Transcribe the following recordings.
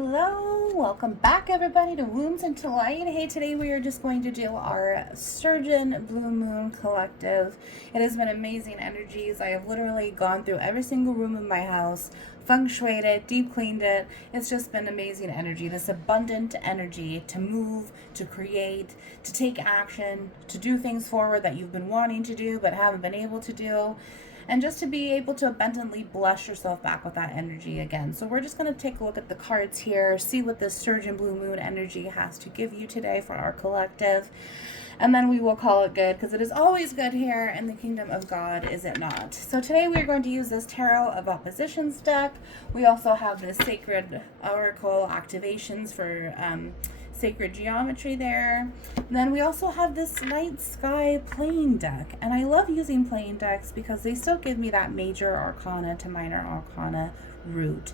Hello, welcome back everybody to Wounds into Light. Hey, today we are just going to do our Sturgeon Blue Moon Collective. It has been amazing energies. I have literally gone through every single room of my house, feng shuied it, deep cleaned it. It's just been amazing energy, this abundant energy to move, to create, to take action, to do things forward that you've been wanting to do but haven't been able to do. And just to be able to abundantly bless yourself back with that energy again. So we're just going to take a look at the cards here, see what this Sturgeon Blue Moon energy has to give you today for our collective. And then we will call it good, because it is always good here in the kingdom of God, is it not? So today we're going to use this Tarot of Oppositions deck. We also have this Sacred Oracle activations for sacred geometry there. And then we also have this Night Sky plane deck, and I love using plane decks because they still give me that major arcana to minor arcana route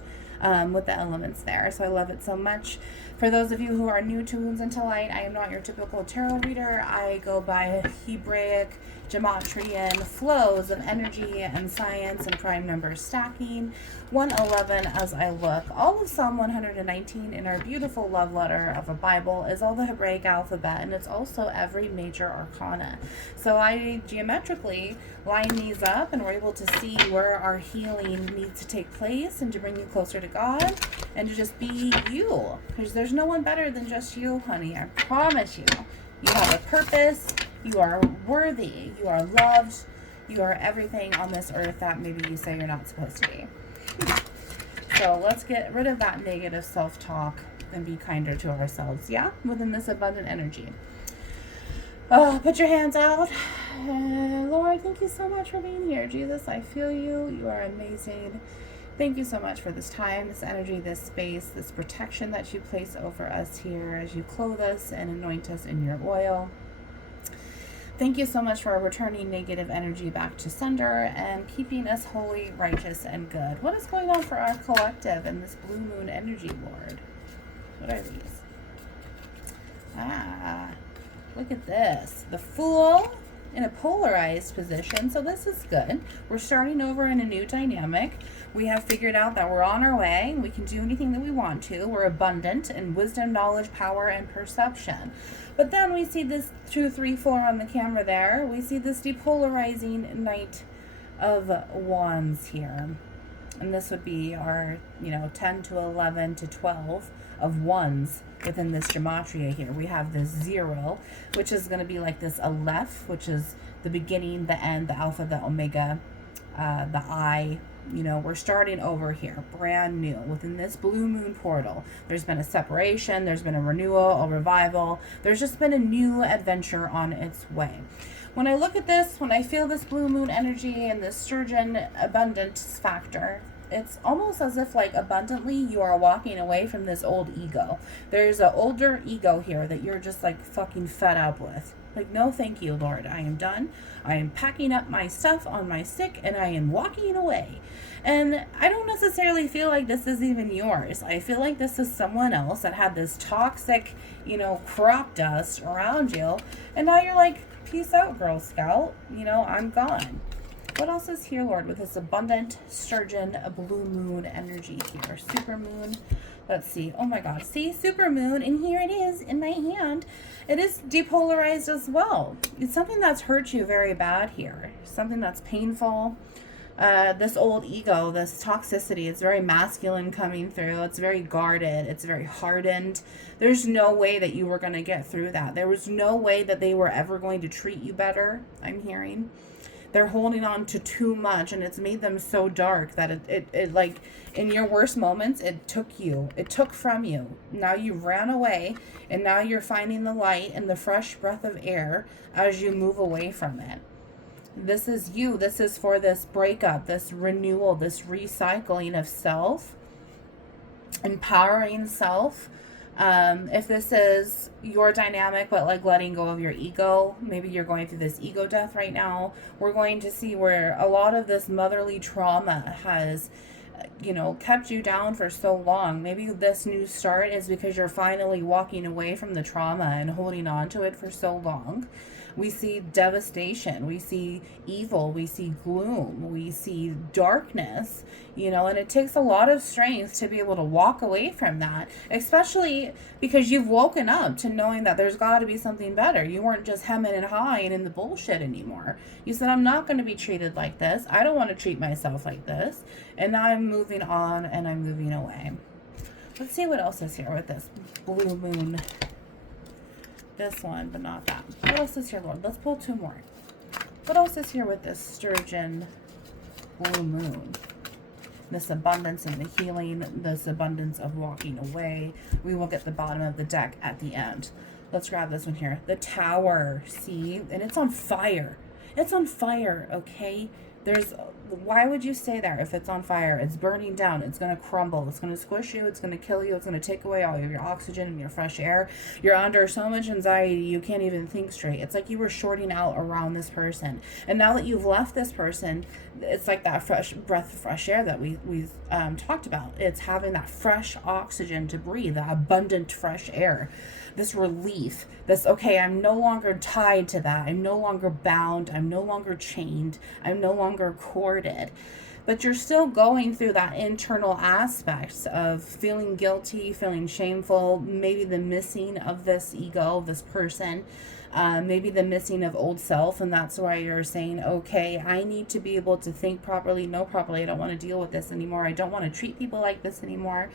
with the elements there. So I love it so much. For those of you who are new to Wounds into Light, I am not your typical tarot reader. I go by Hebraic Gematria flows of energy and science and prime numbers stacking. 111 as I look. All of Psalm 119 in our beautiful love letter of a Bible is all the Hebraic alphabet, and it's also every major arcana. So I geometrically line these up, and we're able to see where our healing needs to take place and to bring you closer to God and to just be you, because there's no one better than just you, honey. I promise you. You have a purpose. You are worthy. You are loved. You are everything on this earth that maybe you say you're not supposed to be. So let's get rid of that negative self-talk and be kinder to ourselves, yeah? Within this abundant energy. Oh, put your hands out. Lord, thank you so much for being here. Jesus, I feel you. You are amazing. Thank you so much for this time, this energy, this space, this protection that you place over us here as you clothe us and anoint us in your oil. Thank you so much for returning negative energy back to sender and keeping us holy, righteous, and good. What is going on for our collective in this blue moon energy, Lord? What are these? Look at this. The Fool in a polarized position. So this is good. We're starting over in a new dynamic. We have figured out that we're on our way. We can do anything that we want to. We're abundant in wisdom, knowledge, power, and perception. But then we see this 2, 3, 4 on the camera there. We see this depolarizing Knight of Wands here. And this would be our, 10 to 11 to 12 of wands within this gematria here. We have this 0, which is going to be like this Aleph, which is the beginning, the end, the Alpha, the Omega, the I. We're starting over here, brand new, within this blue moon portal. There's been a separation, there's been a renewal, a revival. There's just been a new adventure on its way. When I look at this, when I feel this blue moon energy and this Sturgeon abundance factor, it's almost as if, like, abundantly you are walking away from this old ego. There's an older ego here that you're just, like, fucking fed up with. Like, no thank you, Lord. I am done. I am packing up my stuff on my stick and I am walking away. And I don't necessarily feel like this is even yours. I feel like this is someone else that had this toxic, crop dust around you. And now you're like, peace out, Girl Scout. I'm gone. What else is here, Lord, with this abundant Sturgeon, a blue moon energy here? Super moon. Let's see. Oh my God. See, super moon. And here it is in my hand. It is depolarized as well. It's something that's hurt you very bad here. Something that's painful. This old ego, this toxicity, it's very masculine coming through. It's very guarded. It's very hardened. There's no way that you were going to get through that. There was no way that they were ever going to treat you better, I'm hearing. They're holding on to too much, and it's made them so dark that it like, in your worst moments, it took from you. Now you ran away, and now you're finding the light and the fresh breath of air as you move away from it. This is you. This is for this breakup, this renewal, this recycling of self, empowering self. If this is your dynamic, but like letting go of your ego, maybe you're going through this ego death right now, we're going to see where a lot of this motherly trauma has, kept you down for so long. Maybe this new start is because you're finally walking away from the trauma and holding on to it for so long. We see devastation, we see evil, we see gloom, we see darkness, you know, and it takes a lot of strength to be able to walk away from that, especially because you've woken up to knowing that there's got to be something better. You weren't just hemming and hawing in the bullshit anymore. You said, I'm not going to be treated like this. I don't want to treat myself like this. And now I'm moving on and I'm moving away. Let's see what else is here with this blue moon. This one, but not that. What else is here, Lord? Let's pull two more. What else is here with this Sturgeon blue moon? This abundance and the healing, this abundance of walking away. We will get the bottom of the deck at the end. Let's grab this one here. The Tower, see? And it's on fire. It's on fire, okay? Why would you stay there if it's on fire? It's burning down. It's going to crumble. It's going to squish you. It's going to kill you. It's going to take away all of your oxygen and your fresh air. You're under so much anxiety, you can't even think straight. It's like you were shorting out around this person. And now that you've left this person, it's like that fresh breath of fresh air that we talked about. It's having that fresh oxygen to breathe, that abundant fresh air. This relief, this, okay, I'm no longer tied to that. I'm no longer bound. I'm no longer chained. I'm no longer corded. But you're still going through that internal aspects of feeling guilty, feeling shameful, maybe the missing of this ego, this person, maybe the missing of old self. And that's why you're saying, okay, I need to be able to think properly, know properly. I don't want to deal with this anymore. I don't want to treat people like this anymore.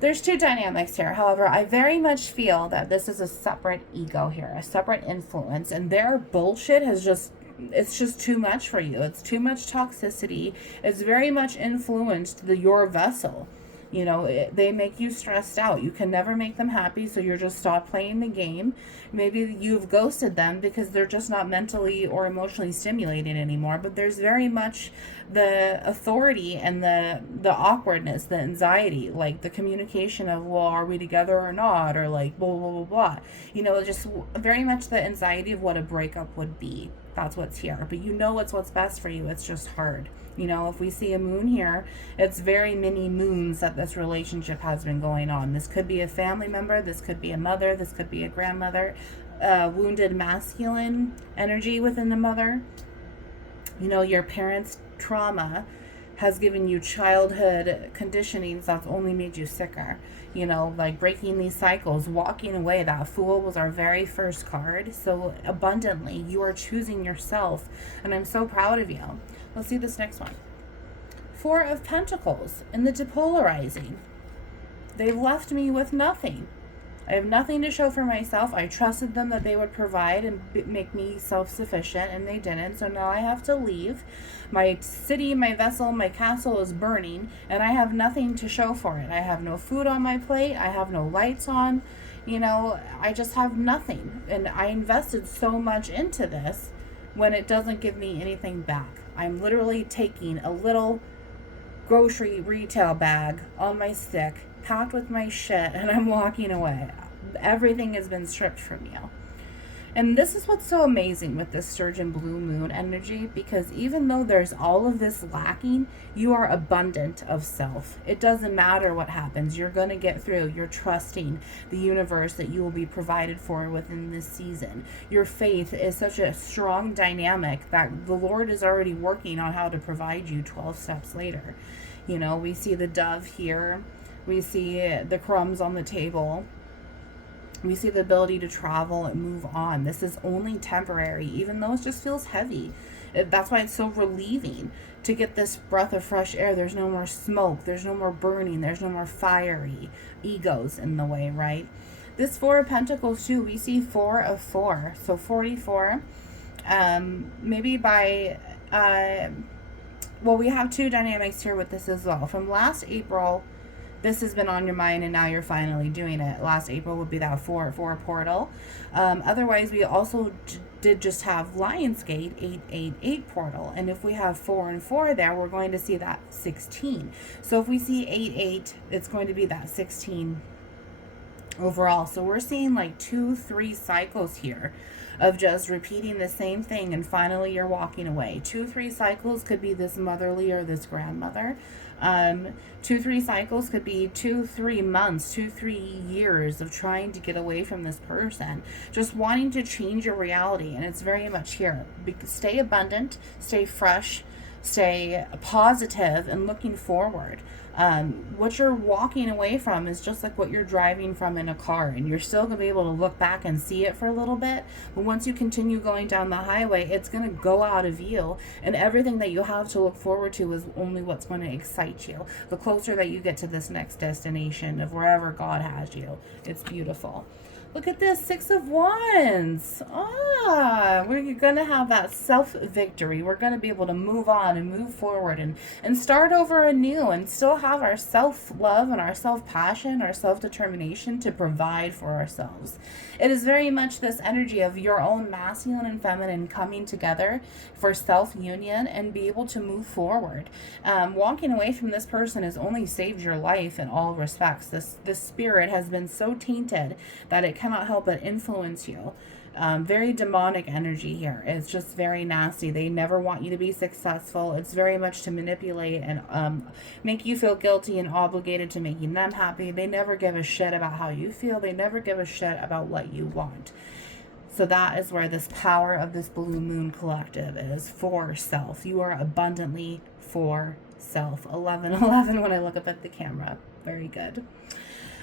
There's two dynamics here. However, I very much feel that this is a separate ego here, a separate influence, and their bullshit it's just too much for you. It's too much toxicity. It's very much influenced your vessel. You know, they make you stressed out. You can never make them happy, so you're just stop playing the game. Maybe you've ghosted them because they're just not mentally or emotionally stimulating anymore. But there's very much the authority and the awkwardness, the anxiety, like the communication of, well, are we together or not? Or like, blah, blah, blah, blah. You know, just very much the anxiety of what a breakup would be. That's what's here. But you know it's what's best for you. It's just hard. You know, if we see a moon here, it's very many moons that this relationship has been going on. This could be a family member. This could be a mother. This could be a grandmother. Wounded masculine energy within the mother. You know, your parents' trauma has given you childhood conditionings that's only made you sicker. You know, like breaking these cycles, walking away. That Fool was our very first card. So abundantly, you are choosing yourself. And I'm so proud of you. Let's see this next one. Four of Pentacles in the depolarizing. They left me with nothing. I have nothing to show for myself. I trusted them that they would provide and make me self-sufficient, and they didn't. So now I have to leave. My city, my vessel, my castle is burning, and I have nothing to show for it. I have no food on my plate. I have no lights on. You know, I just have nothing. And I invested so much into this when it doesn't give me anything back. I'm literally taking a little grocery retail bag on my stick, packed with my shit, and I'm walking away. Everything has been stripped from you. And this is what's so amazing with this Sturgeon blue moon energy, because even though there's all of this lacking, you are abundant of self. It doesn't matter what happens. You're going to get through. You're trusting the universe that you will be provided for within this season. Your faith is such a strong dynamic that the Lord is already working on how to provide you 12 steps later. You know, we see the dove here. We see the crumbs on the table. We see the ability to travel and move on. This is only temporary, even though it just feels heavy. That's why it's so relieving to get this breath of fresh air. There's no more smoke. There's no more burning. There's no more fiery egos in the way, right? This Four of Pentacles, too, we see 4 of 4. So 44. Maybe by... well, we have two dynamics here with this as well. From last April... This has been on your mind, and now you're finally doing it. Last April would be that 4-4 portal. Otherwise, we also did just have Lionsgate 888 portal. And if we have 4 and 4 there, we're going to see that 16. So if we see 88, it's going to be that 16 overall. So we're seeing like 2-3 cycles here of just repeating the same thing, and finally you're walking away. 2-3 cycles could be this motherly or this grandmother. 2-3 cycles could be 2-3 months, 2-3 years of trying to get away from this person, just wanting to change your reality. And it's very much here. Stay abundant, stay fresh, stay positive, and looking forward. What you're walking away from is just like what you're driving from in a car, and you're still going to be able to look back and see it for a little bit, but once you continue going down the highway, it's going to go out of view, and everything that you have to look forward to is only what's going to excite you. The closer that you get to this next destination of wherever God has you, it's beautiful. Look at this, 6 of Wands. We're going to have that self-victory. We're going to be able to move on and move forward and start over anew and still have our self-love and our self-passion, our self-determination to provide for ourselves. It is very much this energy of your own masculine and feminine coming together for self-union and be able to move forward. Walking away from this person has only saved your life in all respects. This spirit has been so tainted that it cannot help but influence you. Very demonic energy here. It's just very nasty. They never want you to be successful. It's very much to manipulate and make you feel guilty and obligated to making them happy. They never give a shit about how you feel. They never give a shit about what you want. So that is where this power of this Blue Moon Collective is, for self. You are abundantly for self. 11:11 when I look up at the camera. Very good.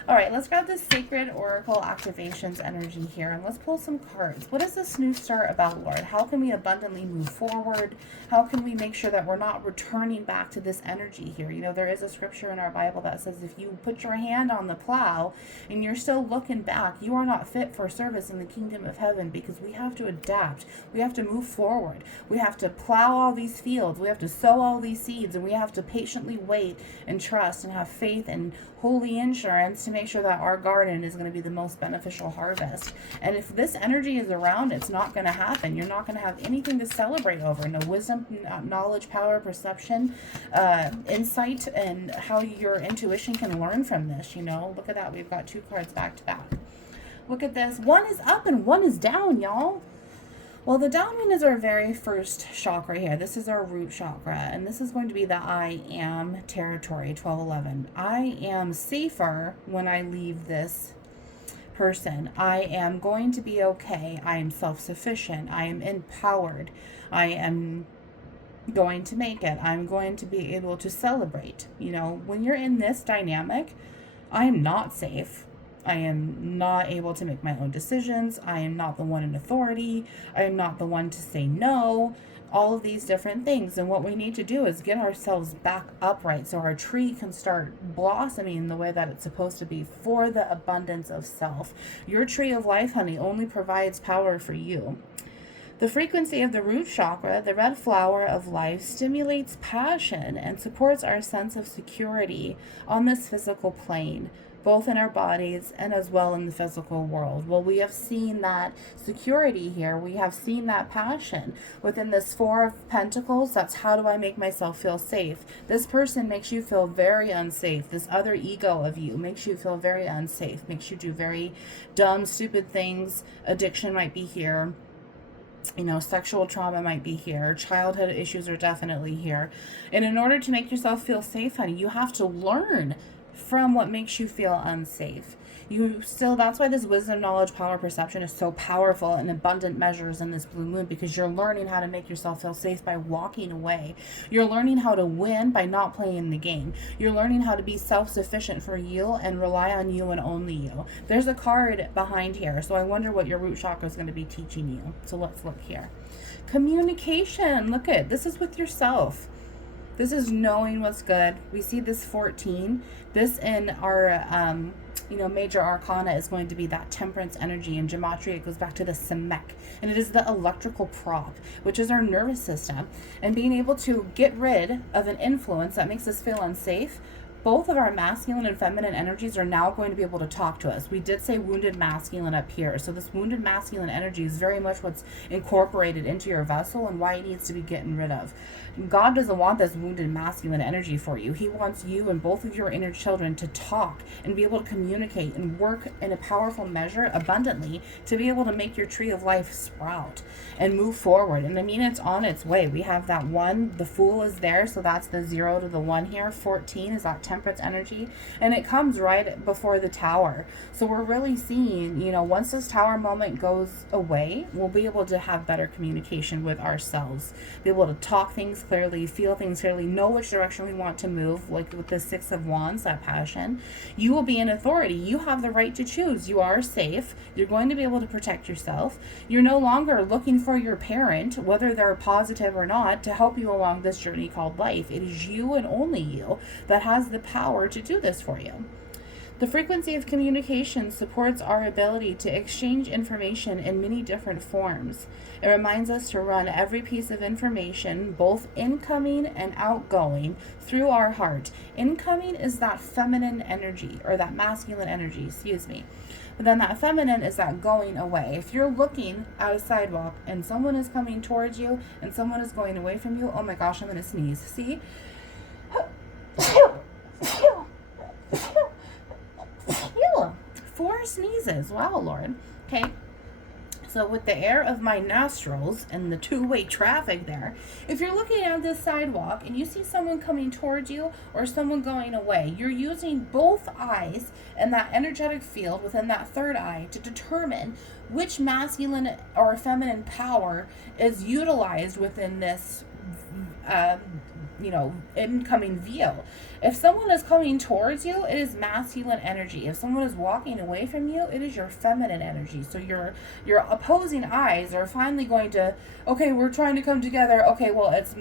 All right, let's grab this Sacred Oracle Activations energy here, and let's pull some cards. What is this new start about, Lord? How can we abundantly move forward? How can we make sure that we're not returning back to this energy here? You know, there is a scripture in our Bible that says if you put your hand on the plow and you're still looking back, you are not fit for service in the kingdom of heaven, because we have to adapt. We have to move forward. We have to plow all these fields. We have to sow all these seeds, and we have to patiently wait and trust and have faith and holy insurance to make sure that our garden is going to be the most beneficial harvest. And if this energy is around, it's not going to happen. You're not going to have anything to celebrate over. No wisdom, knowledge, power, perception, insight, and how your intuition can learn from this. You know, look at that. We've got 2 cards back to back. Look at this. 1 is up and 1 is down, y'all. Well, the down one is our very first chakra here. This is our root chakra, and this is going to be the I am territory, 12:11. I am safer when I leave this person. I am going to be okay. I am self-sufficient. I am empowered. I am going to make it. I'm going to be able to celebrate. You know, when you're in this dynamic, I am not safe. I am not able to make my own decisions. I am not the one in authority. I am not the one to say no. All of these different things. And what we need to do is get ourselves back upright so our tree can start blossoming the way that it's supposed to be, for the abundance of self. Your tree of life, honey, only provides power for you. The frequency of the root chakra, the red flower of life, stimulates passion and supports our sense of security on this physical plane, both in our bodies and as well in the physical world. Well, we have seen that security here. We have seen that passion. Within this 4 of Pentacles, that's how do I make myself feel safe? This person makes you feel very unsafe. This other ego of you makes you feel very unsafe, makes you do very dumb, stupid things. Addiction might be here. You know, sexual trauma might be here. Childhood issues are definitely here. And in order to make yourself feel safe, honey, you have to learn from what makes you feel unsafe. That's why this wisdom, knowledge, power, perception is so powerful in abundant measures in this blue moon, because you're learning how to make yourself feel safe by walking away. You're learning how to win by not playing the game. You're learning how to be self-sufficient for you and rely on you and only you. There's a card behind here, so I wonder what your root chakra is going to be teaching you. So let's look here. Communication. Look at this is with yourself. This is knowing what's good. We see this 14. This in our, major arcana is going to be that temperance energy. In gematria, it goes back to the Semek. And it is the electrical prop, which is our nervous system. And being able to get rid of an influence that makes us feel unsafe both of our masculine and feminine energies are now going to be able to talk to us. We did say wounded masculine up here. So this wounded masculine energy is very much what's incorporated into your vessel and why it needs to be getting rid of. God doesn't want this wounded masculine energy for you. He wants you and both of your inner children to talk and be able to communicate and work in a powerful measure abundantly to be able to make your tree of life sprout and move forward. And I mean, it's on its way. We have that 1, the Fool is there, so that's the 0 to the 1 here. 14 is that temperance energy, and it comes right before the Tower. So we're really seeing, once this Tower moment goes away, we'll be able to have better communication with ourselves, be able to talk things clearly, feel things clearly, know which direction we want to move, like with the 6 of Wands, that passion. You will be in authority. You have the right to choose. You are safe. You're going to be able to protect yourself. You're no longer looking for your parent, whether they're positive or not, to help you along this journey called life. It is you and only you that has the power to do this for you. The frequency of communication supports our ability to exchange information in many different forms. It reminds us to run every piece of information, both incoming and outgoing, through our heart. Incoming is that feminine energy, or that masculine energy, But then that feminine is that going away. If you're looking at a sidewalk and someone is coming towards you and someone is going away from you, oh my gosh, I'm going to sneeze. See? 4 sneezes. Wow, Lord. Okay. So with the air of my nostrils and the two-way traffic there, if you're looking at this sidewalk and you see someone coming towards you or someone going away, you're using both eyes and that energetic field within that third eye to determine which masculine or feminine power is utilized within this incoming view. If someone is coming towards you, it is masculine energy. If someone is walking away from you, it is your feminine energy. So your opposing eyes are finally going to, okay, we're trying to come together. Okay, well, it's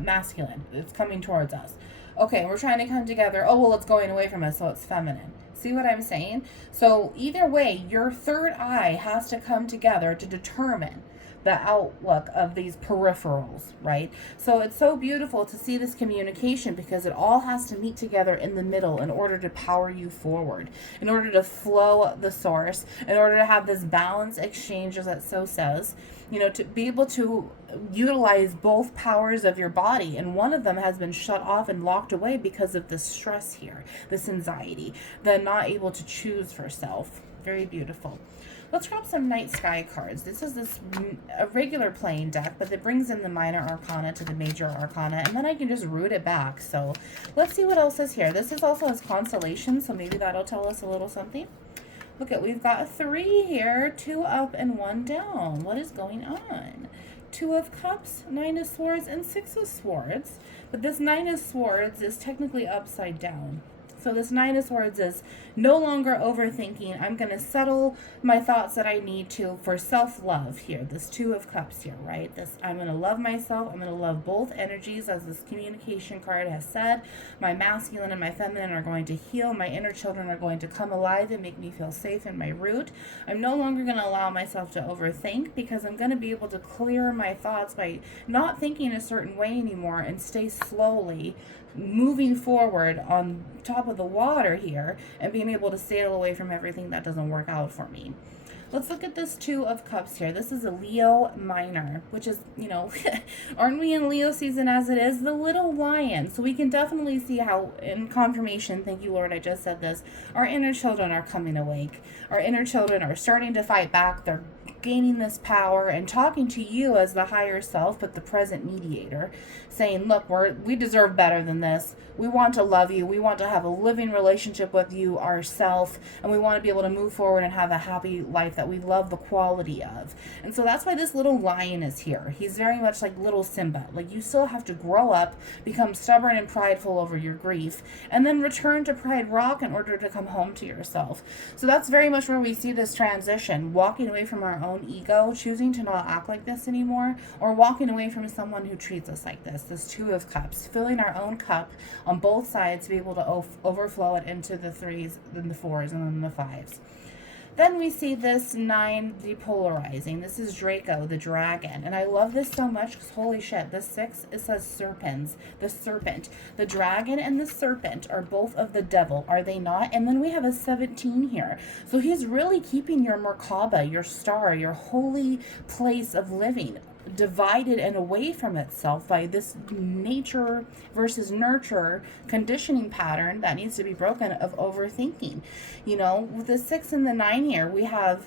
masculine. It's coming towards us. Okay, we're trying to come together. Oh, well, it's going away from us, so it's feminine. See what I'm saying? So either way, your third eye has to come together to determine the outlook of these peripherals, right? So it's so beautiful to see this communication because it all has to meet together in the middle in order to power you forward, in order to flow the source, in order to have this balance exchange, as it so says, to be able to utilize both powers of your body. And one of them has been shut off and locked away because of this stress here, this anxiety, the not able to choose for self. Very beautiful. Let's grab some night sky cards. This is a regular playing deck, but it brings in the minor arcana to the major arcana, and then I can just root it back. So let's see what else is here. This is also as constellation, so maybe that'll tell us a little something. Look at, we've got 3 here, 2 up and 1 down. What is going on? 2 of Cups, 9 of Swords, and 6 of Swords. But this 9 of Swords is technically upside down. So this 9 of Swords is no longer overthinking. I'm going to settle my thoughts that I need to for self-love here. This 2 of Cups here, right? This, I'm going to love myself. I'm going to love both energies, as this communication card has said. My masculine and my feminine are going to heal. My inner children are going to come alive and make me feel safe in my root. I'm no longer going to allow myself to overthink because I'm going to be able to clear my thoughts by not thinking a certain way anymore and stay slowly moving forward on top of the water here and being able to sail away from everything that doesn't work out for me. Let's look at this 2 of Cups here. This is a Leo minor, which is, aren't we in Leo season as it is? The little lion. So we can definitely see how, in confirmation, thank you, Lord, I just said this, our inner children are coming awake. Our inner children are starting to fight back. They're gaining this power and talking to you as the higher self, but the present mediator, saying, look, we deserve better than this. We want to love you. We want to have a living relationship with you, ourself, and we want to be able to move forward and have a happy life that we love the quality of. And so that's why this little lion is here. He's very much like little Simba. Like, you still have to grow up, become stubborn and prideful over your grief, and then return to Pride Rock in order to come home to yourself. So that's very much where we see this transition, walking away from our own ego, choosing to not act like this anymore, or walking away from someone who treats us like this 2 of Cups, filling our own cup on both sides to be able to overflow it into the 3s, then the 4s, and then the 5s. Then we see this 9 depolarizing. This is Draco, the dragon. And I love this so much because holy shit, the 6, it says serpents. The serpent. The dragon and the serpent are both of the devil, are they not? And then we have a 17 here. So he's really keeping your Merkaba, your star, your holy place of living, divided and away from itself by this nature versus nurture conditioning pattern that needs to be broken of overthinking. You know, with the 6 and the 9 here, we have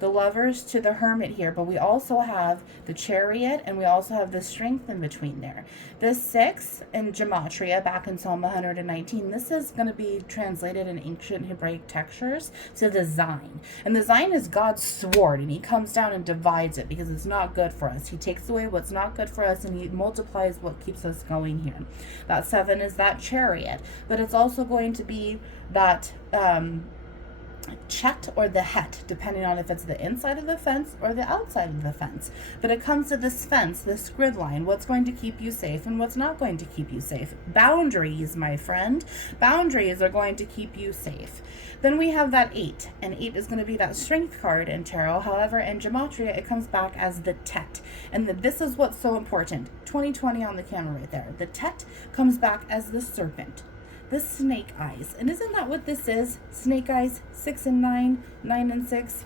the lovers to the hermit here, but we also have the chariot and we also have the strength in between there. This 6 in gematria back in Psalm 119, this is going to be translated in ancient Hebraic textures to the Zayin. And the Zayin is God's sword, and he comes down and divides it because it's not good for us. He takes away what's not good for us and he multiplies what keeps us going here. That 7 is that chariot, but it's also going to be that chet or the het, depending on if it's the inside of the fence or the outside of the fence. But it comes to this fence, this grid line, what's going to keep you safe and what's not going to keep you safe. Boundaries, my friend. Boundaries are going to keep you safe. Then we have that 8, and 8 is going to be that strength card in tarot. However, in gematria, it comes back as the tet. And this is what's so important. 2020 on the camera right there. The tet comes back as the serpent. The snake eyes. And isn't that what this is? Snake eyes, 6 and 9, 9 and 6.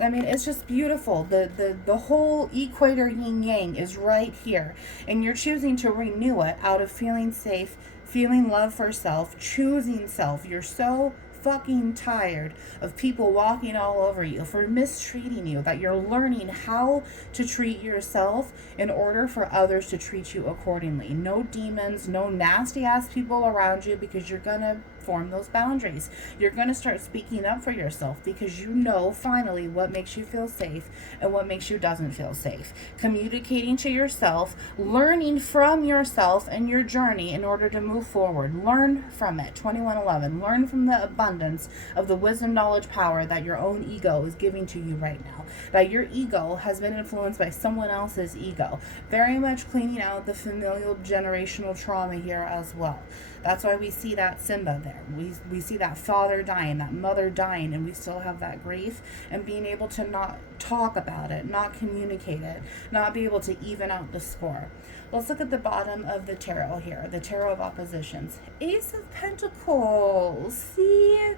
I mean, it's just beautiful. The whole equator yin yang is right here. And you're choosing to renew it out of feeling safe, feeling love for self, choosing self. You're so fucking tired of people walking all over you for mistreating you, that you're learning how to treat yourself in order for others to treat you accordingly. No demons, no nasty ass people around you, because you're gonna form those boundaries. You're going to start speaking up for yourself because you know finally what makes you feel safe and what makes you doesn't feel safe. Communicating to yourself, learning from yourself and your journey in order to move forward. Learn from it. 2111. Learn from the abundance of the wisdom, knowledge, power that your own ego is giving to you right now. That your ego has been influenced by someone else's ego. Very much cleaning out the familial generational trauma here as well. That's why we see that Simba there. We see that father dying, that mother dying, and we still have that grief, and being able to not talk about it, not communicate it, not be able to even out the score. Let's look at the bottom of the tarot here, the tarot of oppositions. Ace of Pentacles. See?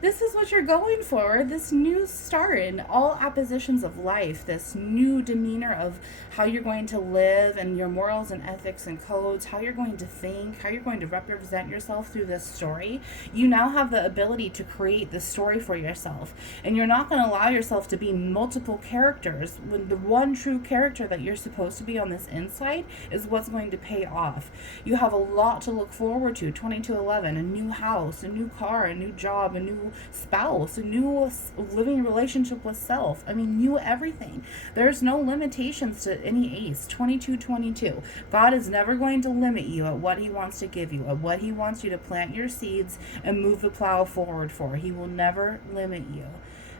This is what you're going for, this new start in all oppositions of life, this new demeanor of how you're going to live and your morals and ethics and codes, how you're going to think, how you're going to represent yourself through this story. You now have the ability to create this story for yourself, and you're not going to allow yourself to be multiple characters when the one true character that you're supposed to be on this inside is what's going to pay off. You have a lot to look forward to. 2211, a new house, a new car, a new job, a new spouse, a new living relationship with self. I mean, new everything. There's no limitations to any ace. 2222. God is never going to limit you at what he wants to give you, at what he wants you to plant your seeds and move the plow forward for. He will never limit you.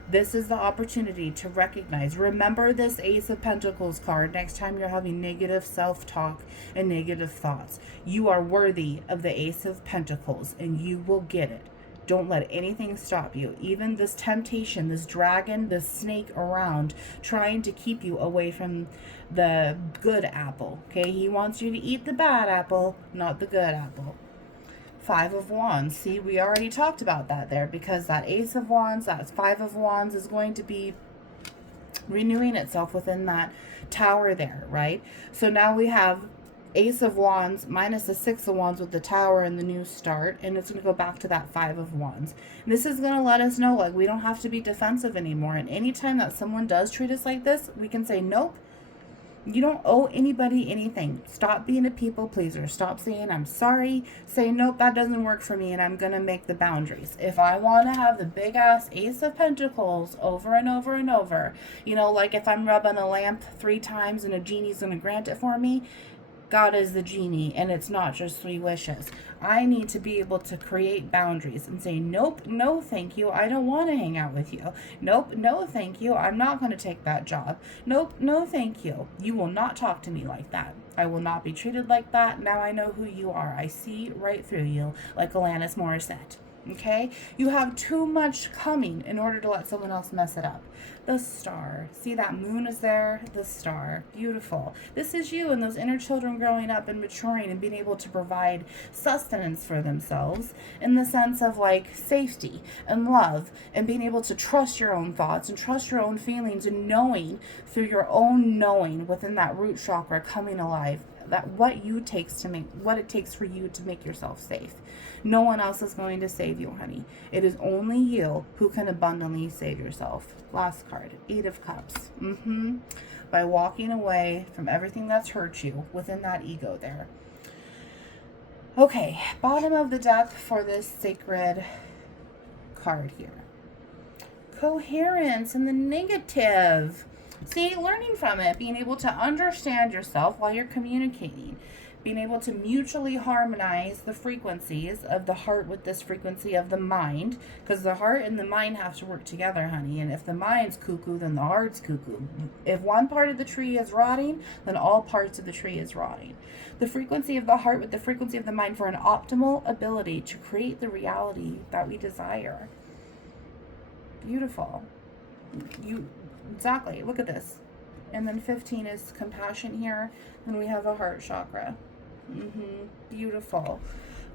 This is the opportunity to recognize. Remember this Ace of Pentacles card next time you're having negative self-talk and negative thoughts. You are worthy of the Ace of Pentacles, and you will get it. Don't let anything stop you. Even this temptation, this dragon, this snake around, trying to keep you away from the good apple. Okay? He wants you to eat the bad apple, not the good apple. 5 of Wands. See, we already talked about that there, because that Ace of Wands, that 5 of Wands is going to be renewing itself within that tower there, right? So now we have Ace of Wands minus the 6 of Wands with the tower and the new start, and it's going to go back to that 5 of Wands. And this is going to let us know, like, we don't have to be defensive anymore. And anytime that someone does treat us like this, we can say, nope, you don't owe anybody anything. Stop being a people pleaser. Stop saying, I'm sorry. Say, nope, that doesn't work for me, and I'm going to make the boundaries. If I want to have the big ass Ace of Pentacles over and over and over, you know, like if I'm rubbing a lamp 3 times and a genie's going to grant it for me, God is the genie, and it's not just 3 wishes. I need to be able to create boundaries and say, nope, no thank you, I don't want to hang out with you. Nope, no thank you, I'm not going to take that job. Nope, no thank you. You will not talk to me like that. I will not be treated like that. Now I know who you are. I see right through you, like Alanis Morissette. Okay? You have too much coming in order to let someone else mess it up. The star. See, that moon is there? The star. Beautiful. This is you and those inner children growing up and maturing and being able to provide sustenance for themselves in the sense of like safety and love and being able to trust your own thoughts and trust your own feelings and knowing through your own knowing within that root chakra coming alive that what it takes for you to make yourself safe. No one else is going to save you, honey. It is only you who can abundantly save yourself. Last card, 8 of Cups. By walking away from everything that's hurt you within that ego there. Okay, bottom of the deck for this sacred card here. Coherence in the negative. See, learning from it, being able to understand yourself while you're communicating, being able to mutually harmonize the frequencies of the heart with this frequency of the mind, because the heart and the mind have to work together, honey. And if the mind's cuckoo, then the heart's cuckoo. If one part of the tree is rotting, then all parts of the tree is rotting. The frequency of the heart with the frequency of the mind for an optimal ability to create the reality that we desire. Beautiful. Exactly. Look at this. And then 15 is compassion here. Then we have a heart chakra. Beautiful.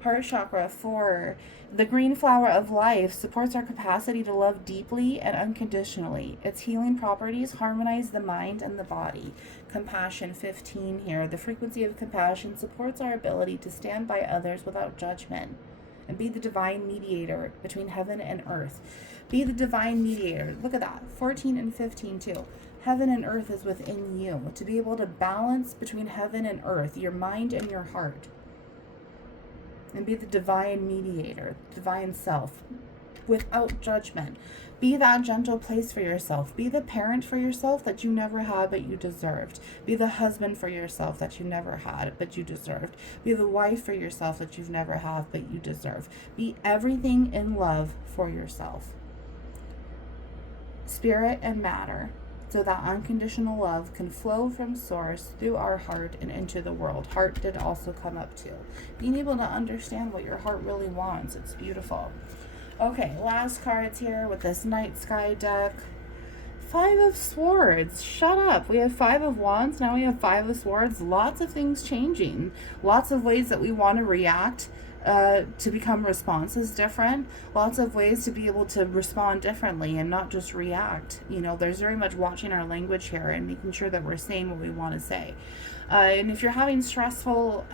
Heart chakra for the green flower of life supports our capacity to love deeply and unconditionally. Its healing properties harmonize the mind and the body. Compassion 15 here. The frequency of compassion supports our ability to stand by others without judgment and be the divine mediator between heaven and earth. Be the divine mediator. Look at that. 14 and 15 too. Heaven and earth is within you. To be able to balance between heaven and earth, your mind and your heart. And be the divine mediator, divine self, without judgment. Be that gentle place for yourself. Be the parent for yourself that you never had but you deserved. Be the husband for yourself that you never had but you deserved. Be the wife for yourself that you've never had but you deserve. Be everything in love for yourself. Spirit and matter, so that unconditional love can flow from source through our heart and into the world. Heart did also come up too. Being able to understand what your heart really wants. It's beautiful. Okay, last cards here with this night sky deck. 5 of Swords. Shut up. We have 5 of Wands. Now we have 5 of Swords. Lots of things changing. Lots of ways that we want to react to become responses different. Lots of ways to be able to respond differently and not just react. You know, there's very much watching our language here and making sure that we're saying what we want to say. And if you're having stressful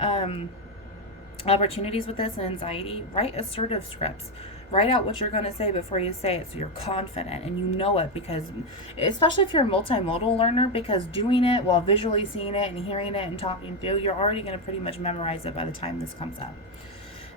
opportunities with this and anxiety, write assertive scripts. Write out what you're going to say before you say it so you're confident and you know it, because especially if you're a multimodal learner, because doing it while visually seeing it and hearing it and talking through, you're already going to pretty much memorize it by the time this comes up.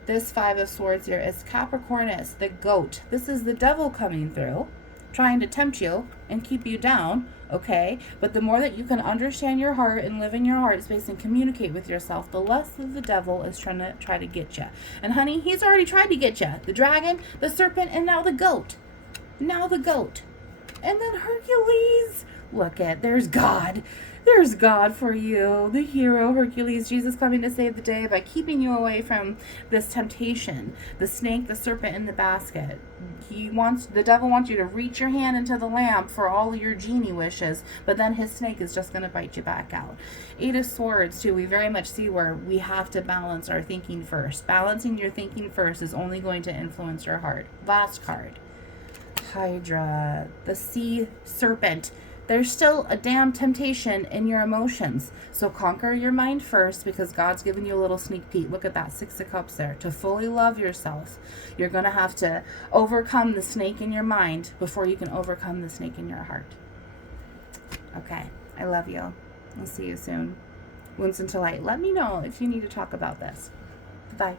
This 5 of Swords here is Capricornus, the goat. This is the devil coming through, trying to tempt you and keep you down, okay? But the more that you can understand your heart and live in your heart space and communicate with yourself, the less that the devil is trying to get you. And honey, he's already tried to get you. The dragon, the serpent, and now the goat. Now the goat. And then Hercules. Look at, there's God. There's God for you, the hero, Hercules, Jesus coming to save the day by keeping you away from this temptation, the snake, the serpent in the basket. The devil wants you to reach your hand into the lamp for all of your genie wishes, but then his snake is just going to bite you back out. 8 of Swords, too, we very much see where we have to balance our thinking first. Balancing your thinking first is only going to influence your heart. Last card, Hydra, the sea serpent. There's still a damn temptation in your emotions. So conquer your mind first, because God's given you a little sneak peek. Look at that 6 of Cups there. To fully love yourself, you're going to have to overcome the snake in your mind before you can overcome the snake in your heart. Okay. I love you. I'll see you soon. Wounds into Light. Let me know if you need to talk about this. Bye.